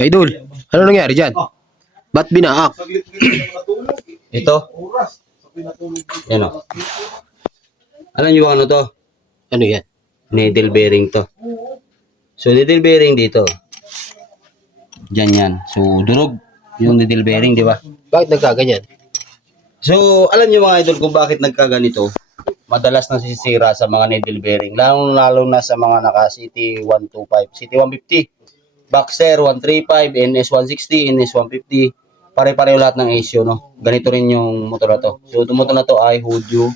Idol, ano nangyari dyan? Ba't binaak? Ito. Yan o. Alam nyo ba ano to? Ano yan? Needle bearing to. So, needle bearing dito. Diyan yan. So, durog yung needle bearing, di ba? Bakit nagkaganyan? So, alam nyo mga idol kung bakit nagkaganito? Madalas nasisira sa mga needle bearing. Lalo na sa mga naka CT125, CT150, Boxer 135, NS160, NS150. Pare-pareho lahat ng issue, no? Ganito rin yung motor na to. So, itong motor na to ay Hudyo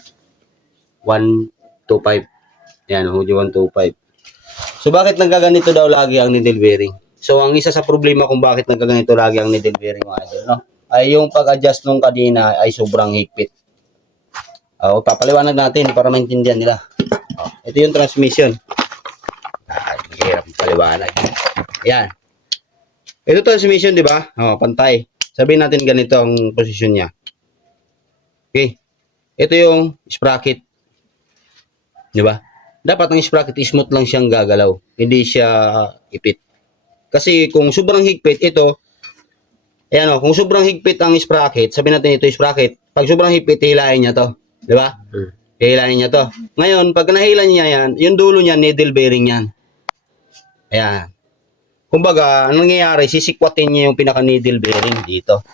125. Yan, Hudyo 125. So, bakit nagkaganito daw lagi ang needle bearing? So, ang isa sa problema kung bakit nagkaganito lagi ang needle bearing, mga idol, no? Ay yung pag-adjust ng kadena ay sobrang higpit. Papaliwanag natin para maintindihan nila. Ito yung transmission. Hirap paliwanag. Yan. Ito transmission, di ba? Pantay. Sabihin natin ganito ang posisyon niya. Okay. Ito yung sprocket. Di ba? Dapat ang sprocket smooth lang siyang gagalaw. Hindi siya ipit. Kasi kung sobrang higpit, ito, ayan kung sobrang higpit ang sprocket, sabihin natin ito yung sprocket, pag sobrang higpit, hilahin niya to. Di ba? Hilahin niya to. Ngayon, pag nahilan niya yan, yung dulo niya, needle bearing yan. Ayan. Kumbaga, anong nangyayari, sisikwatin niya yung pinaka-needle bearing dito.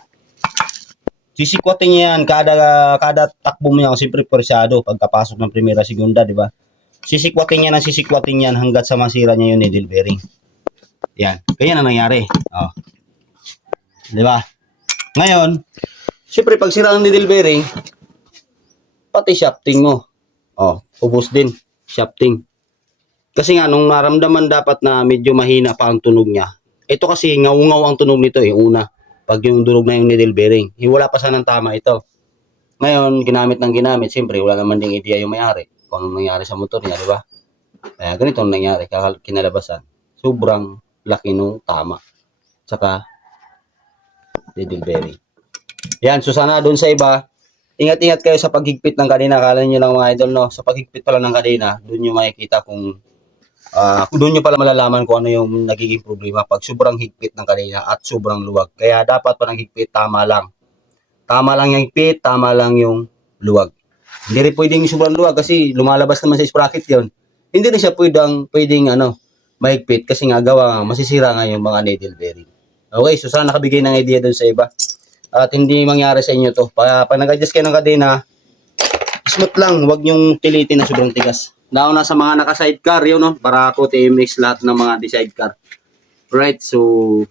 Sisikwatin niya yan, kada takbo mo niya, siyempre porsyado, pagkapasok ng primera, segunda, di ba? Sisikwatin yan hanggat sa masira niya yung needle bearing. Yan. Ganyan ang nangyari. Di ba? Ngayon, siyempre pag sira ang needle bearing, pati shafting mo. Ubos din. Shafting. Kasi nga, nung naramdaman dapat na medyo mahina pa ang tunog niya, ito kasi ngaw-ngaw ang tunog nito una. Pag yung durog na yung needle bearing, wala pa sanang tama ito. Ngayon, ginamit ng ginamit, siyempre wala naman ding idea yung may-ari kung anong nangyari sa motor niya, di ba? Kaya ganito ang nangyari, kinalabasan. Sobrang laki nung tama. Tsaka, needle bearing. Yan, so sana doon sa iba, ingat-ingat kayo sa paghigpit ng kadena. Akala nyo lang mga idol, no? Sa paghigpit pala ng kadena, doon nyo makikita kung doon nyo pala malalaman kung ano yung nagiging problema pag sobrang higpit ng kadena at sobrang luwag. Kaya dapat pa ng higpit, tama lang. Tama lang yung higpit, tama lang yung luwag. Hindi rin pwedeng sobrang luwag kasi lumalabas naman sa sprocket yon. Hindi rin siya pwedeng mahigpit kasi nga masisira nga yung mga needle bearing. Okay, so sana nakabigay ng idea doon sa iba. At hindi mangyari sa inyo to. Pag nag-adjust kayo ng kadena, smooth lang, huwag nyong pilitin na sobrang tigas. Nauna sa mga naka-sidecar, yun, no? Barako, TMX, lahat ng mga sidecar. Right, so